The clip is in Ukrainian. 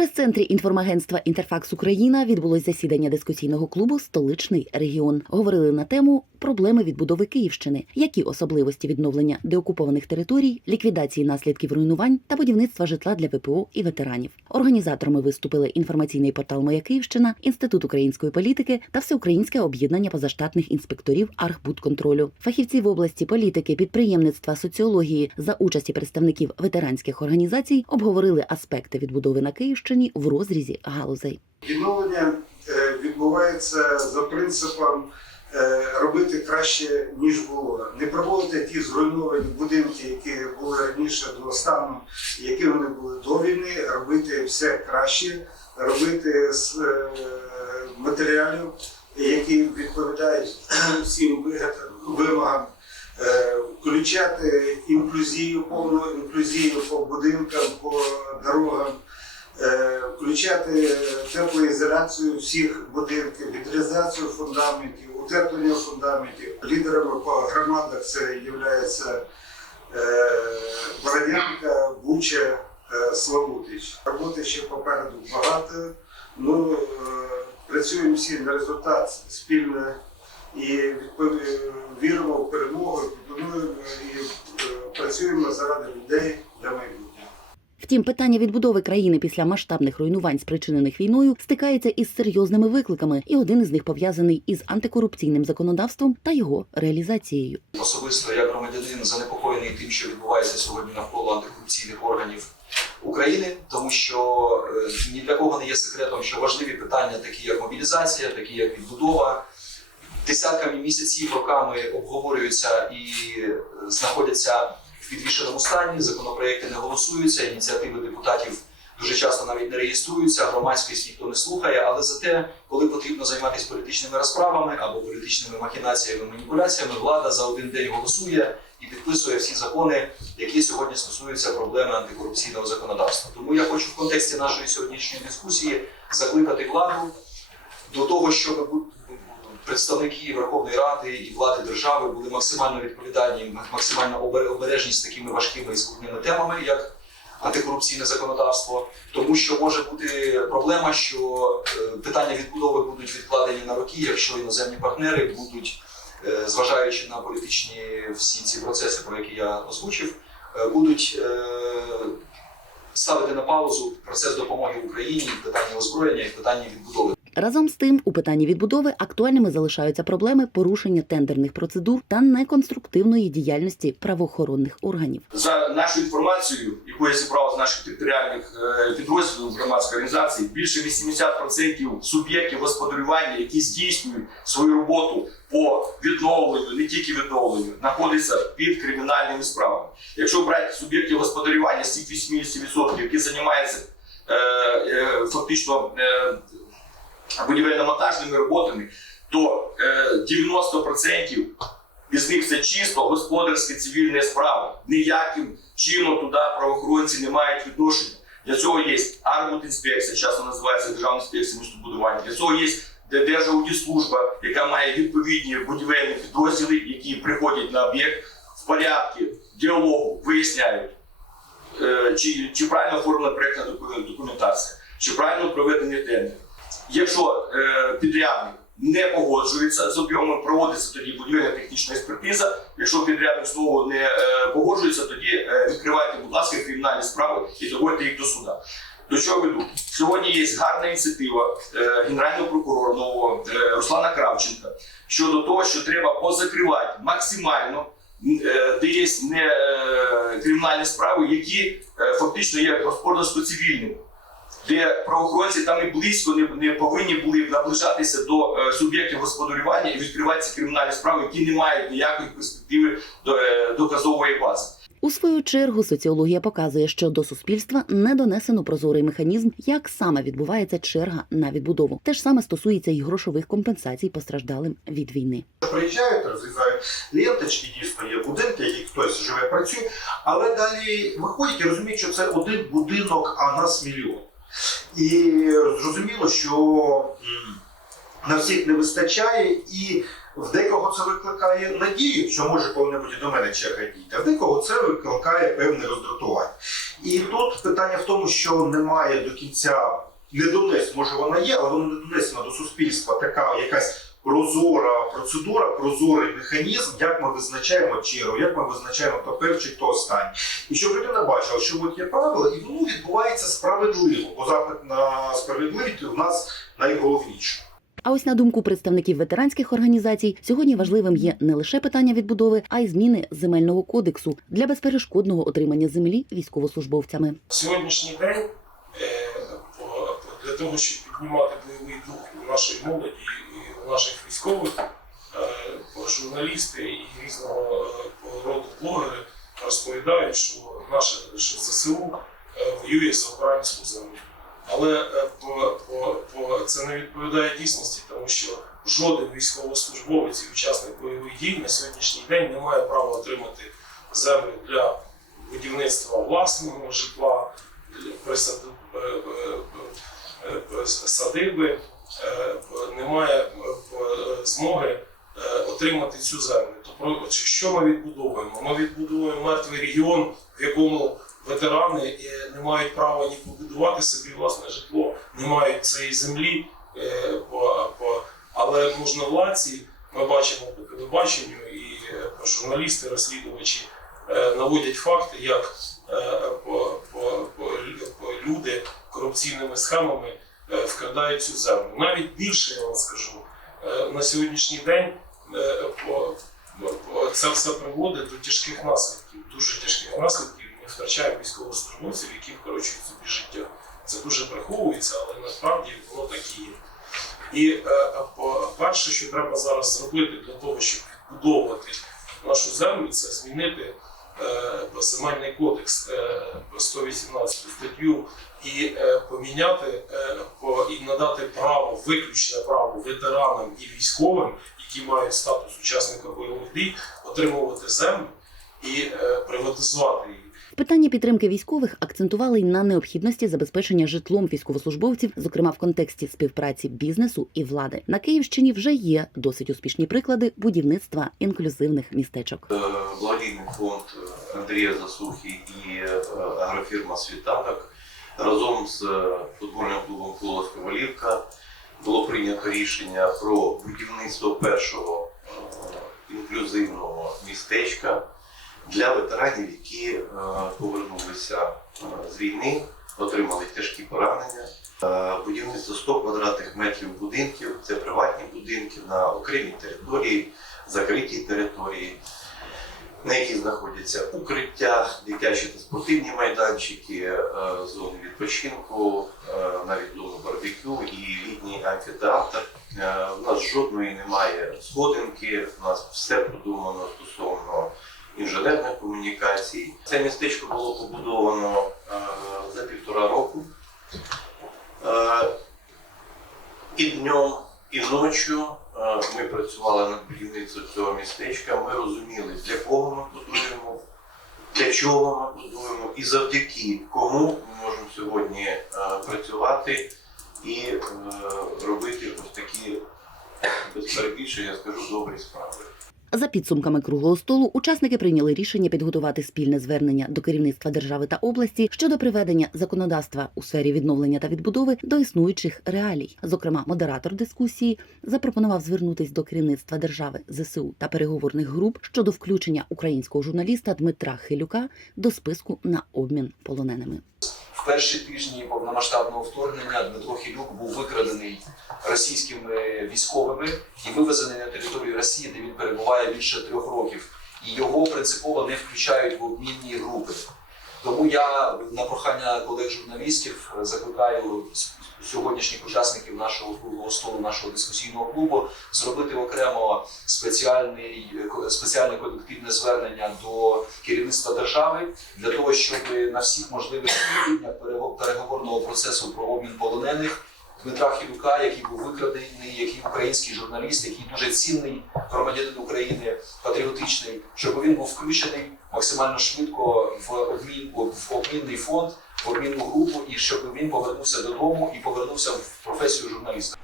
прес-центрі інформагентства Інтерфакс Україна відбулось засідання дискусійного клубу Столичний регіон. Говорили на тему проблеми відбудови Київщини, які особливості відновлення деокупованих територій, ліквідації наслідків руйнувань та будівництва житла для ВПО і ветеранів. Організаторами виступили інформаційний портал Моя Київщина, Інститут української політики та Всеукраїнське об'єднання позаштатних інспекторів Архбудконтролю. Фахівці в області політики, підприємництва, соціології за участі представників ветеранських організацій обговорили аспекти відбудови на Київщині в розрізі галузей. Відновлення е, відбувається за принципом е, робити краще, ніж було. Не проводити ті зруйновані будинки, які були раніше до стану, які вони були до війни, робити все краще, робити з е, матеріалів, які відповідають всім вимогам. Включати інклюзію, повну інклюзію по будинкам, по дорогам, включати теплоізоляцію всіх будинків, відрізацію фундаментів, утеплення фундаментів. Лідерами по громадах це є Бородянка, Буча, е, Славутич. Роботи ще попереду багато. Ну, е, працюємо всі на результат спільно і віримо в перемогу, і е, працюємо заради людей для майбутнього. Втім, питання відбудови країни після масштабних руйнувань, спричинених війною, стикається із серйозними викликами, і один із них пов'язаний із антикорупційним законодавством та його реалізацією. Особисто як громадянин занепокоєний тим, що відбувається сьогодні навколо антикорупційних органів України, тому що е, ні для кого не є секретом, що важливі питання, такі як мобілізація, такі як відбудова, десятками місяців, роками обговорюються і е, знаходяться підвішеному стані. Законопроекти не голосуються, ініціативи депутатів дуже часто навіть не реєструються, громадськість ніхто не слухає. Але зате, коли потрібно займатися політичними розправами або політичними махінаціями, маніпуляціями, влада за один день голосує і підписує всі закони, які сьогодні стосуються проблеми антикорупційного законодавства. Тому я хочу в контексті нашої сьогоднішньої дискусії закликати владу до того, щоб представники Верховної Ради і влади держави були максимально відповідальні, максимально обережні з такими важкими і складними темами, як антикорупційне законодавство, тому що може бути проблема, що е, питання відбудови будуть відкладені на роки, якщо іноземні партнери будуть, е, зважаючи на політичні всі ці процеси, про які я озвучив, е, будуть ставити на паузу процес допомоги Україні в питанні озброєння і в питанні відбудови. Разом з тим, у питанні відбудови актуальними залишаються проблеми порушення тендерних процедур та неконструктивної діяльності правоохоронних органів. За нашу інформацію, яку я зібрав з наших територіальних е, підрозділів громадської організації, більше 80% суб'єктів господарювання, які здійснюють свою роботу по відновленню, не тільки відновленню, знаходяться під кримінальними справами. Якщо брати суб'єктів господарювання з цих 80%, які займаються е, е, фактично будівельно-монтажними роботами, то е, 90% із них це чисто господарські цивільні справи. Ніяким чином туди правоохоронці не мають відношення. Для цього є арбудінспекція, часто називається Державна інспекція містобудування. Для цього є Держаудіслужба, яка має відповідні будівельні підрозділи, які приходять на об'єкт в порядку діалогу, виясняють, е, чи, чи правильно оформлена проєктна документація, чи правильно проведені тендери. Якщо е, підрядник не погоджується з об'ємом, проводиться тоді будівельна технічна експертиза. Якщо підрядник знову не е, погоджується, тоді е, відкривайте, будь ласка, кримінальні справи і доводьте їх до суда. До чого веду? Сьогодні є гарна ініціатива е, генерального прокурора нового е, Руслана Кравченка щодо того, що треба позакривати максимально, е, де є не е, кримінальні справи, які е, фактично є господарсько-цивільними де правоохоронці там і близько не, не повинні були б наближатися до е, суб'єктів господарювання і відкривати ці кримінальні справи, які не мають ніякої перспективи до е, доказової бази. У свою чергу соціологія показує, що до суспільства не донесено прозорий механізм, як саме відбувається черга на відбудову. Те ж саме стосується і грошових компенсацій постраждалим від війни. приїжджають, розрізають ленточки, дійсно є будинки, які хтось живе, працює, але далі виходять і розуміють, що це один будинок, а нас мільйон. І зрозуміло, що на всіх не вистачає, і в декого це викликає надію, що може коли-небудь до мене черга дійти, а в декого це викликає певне роздратування. І тут питання в тому, що немає до кінця не донесено, може вона є, але вона не донесена до суспільства така якась прозора процедура, прозорий механізм, як ми визначаємо чергу, як ми визначаємо хто перший, хто останній. І щоб людина бачила, що от є правила, і воно відбувається справедливо, бо запит на справедливість у нас найголовніше. А ось на думку представників ветеранських організацій, сьогодні важливим є не лише питання відбудови, а й зміни земельного кодексу для безперешкодного отримання землі військовослужбовцями. сьогоднішній день е, того, щоб піднімати бойовий дух у нашої молоді і у наших військових, е, журналісти і різного е, роду блогери розповідають, що наше що ЗСУ е, воює за українську землю. Але по, по, по, це не відповідає дійсності, тому що жоден військовослужбовець і учасник бойових дій на сьогоднішній день не має права отримати землю для будівництва власного житла, для присаду- садиби, е, немає е, е, змоги е, отримати цю землю. То про що ми відбудовуємо? Ми відбудовуємо мертвий регіон, в якому ветерани е, не мають права ні побудувати собі власне житло, не мають цієї землі. е, Але можновладці ми бачимо по телебаченню і е, журналісти, розслідувачі е, наводять факти, як е, по, по, по, по люди корупційними схемами е, вкрадають цю землю. Навіть більше я вам скажу, е, на сьогоднішній день е, це все приводить до тяжких наслідків, дуже тяжких наслідків. Ми втрачаємо військовослужбовців, які вкорочують собі життя. Це дуже приховується, але насправді воно так і є. І перше, що треба зараз зробити для того, щоб відбудовувати нашу землю, це змінити е, земельний кодекс е, 118 статтю і е, поміняти по- і надати право, виключне право ветеранам і військовим, які мають статус учасника бойових дій, отримувати землю і приватизувати її. В питанні підтримки військових акцентували й на необхідності забезпечення житлом військовослужбовців, зокрема в контексті співпраці бізнесу і влади. На Київщині вже є досить успішні приклади будівництва інклюзивних містечок. Е, благодійний фонд Андрія Засухи і е, агрофірма Світанок разом з е, футбольним клубом Колос Ковалівка було прийнято рішення про будівництво першого інклюзивного містечка для ветеранів, які е, повернулися е, з війни, отримали тяжкі поранення. Е, Будівництво 100 квадратних метрів будинків, це приватні будинки на окремій території, закритій території на якій знаходяться укриття, дитячі та спортивні майданчики, зони відпочинку, навіть зону барбекю і літній амфітеатр. У нас жодної немає сходинки, у нас все продумано стосовно інженерних комунікацій. Це містечко було побудовано е, за півтора року. Е, І днем, і ночі е, ми працювали над будівництвом цього містечка. Ми розуміли, для кого ми будуємо, для чого ми будуємо і завдяки кому ми можемо сьогодні працювати і робити ось такі без я скажу, добрі справи. За підсумками круглого столу, учасники прийняли рішення підготувати спільне звернення до керівництва держави та області щодо приведення законодавства у сфері відновлення та відбудови до існуючих реалій. Зокрема, модератор дискусії запропонував звернутись до керівництва держави ЗСУ та переговорних груп щодо включення українського журналіста Дмитра Хилюка до списку на обмін полоненими. Перші тижні повномасштабного вторгнення Дмитро Хілюк був викрадений російськими військовими і вивезений на територію Росії, де він перебуває більше трьох років. І його принципово не включають в обмінні групи. Тому я на прохання колег-журналістів закликаю сьогоднішніх учасників нашого круглого столу, нашого дискусійного клубу, зробити окремо спеціальний е, спеціальне колективне звернення до керівництва держави для того, щоб на всіх можливих рівнях переговорного процесу про обмін полонених Дмитра Хілюка, який був викрадений, який український журналіст, який дуже цінний громадянин України, патріотичний, щоб він був включений максимально швидко в обмін в обмінний фонд, в обмінну групу, і щоб він повернувся додому і повернувся в професію журналіста.